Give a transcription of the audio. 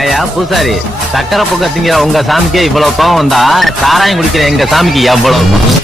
ஏயா பூசாரி, சக்கரை பொங்க திங்கிற உங்க சாமிக்கே இவ்வளவு கோவம் வந்தா சாராயம் குடிக்கிற எங்க சாமிக்கு எவ்வளவு?